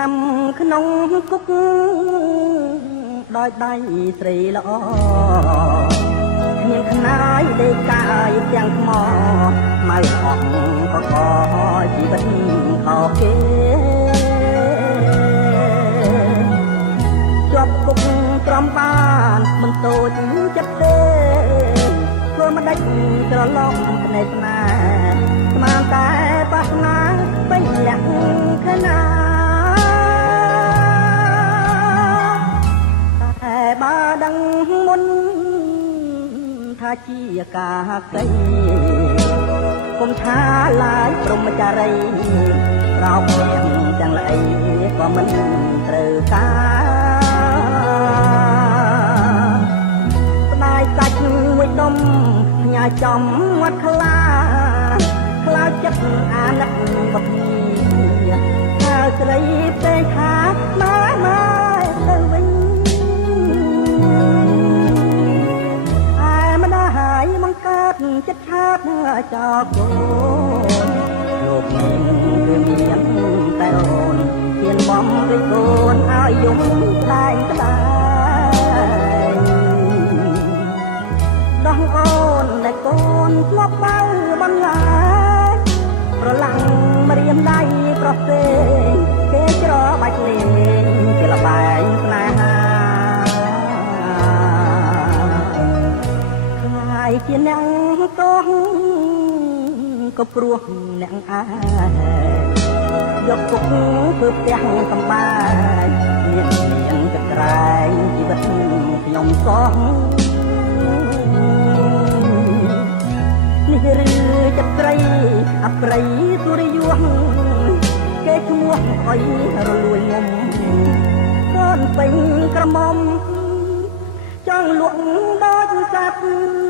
ណាំក្នុងគុកដោយដៃស្រីល្អមានខ្នាយដេកកាយទាំងថ្មម៉ៅអស់ក៏ខជីវិតខោគេជាប់គុកត្រំបានមិនតូចចិត្តទេធ្វើមិនដេចត្រឡប់ភ្នែកស្នេហ៍ស្មានតែបាសនាពេញលក្ខណៈតែបើដឹងមុនថាជាការក្តីគុំថាឡាយព្រមចារីរោបមានទាំងល្អីក៏មិនត្រូវការស្ដាយសាច់មួយដុំញ៉ាចំមាត់ខ្លាខ្លាចចិត្តអាណិតបបនីថាស្រីពេកថាម៉ែទៅវិញហើយបង្កើតចិត្តឆាតចោលកូនលោកមានគឺមានតែអូនមានបំដូចកូនឲ្យយំតែងក្បែរដោះអូនដែលកូនធ្លាប់បៅបន្លាយប្រឡាំងម្រាមដៃប្រសេគេច្របាច់លេងគេលបែងស្នេហាជាអ្នកកោះក៏ព្រោះអ្នកអាយកគុកធ្វើផ្ទះសម្បែងមានចិត្តក្រែងជីវិតខ្ញុំសោះនេះឬចិត្តស្រីអប្រិយសុរិយោគេឈ្មោះអុយរលួយងំកូនពេញក្រមុំចង់លក់ដូចសត្វ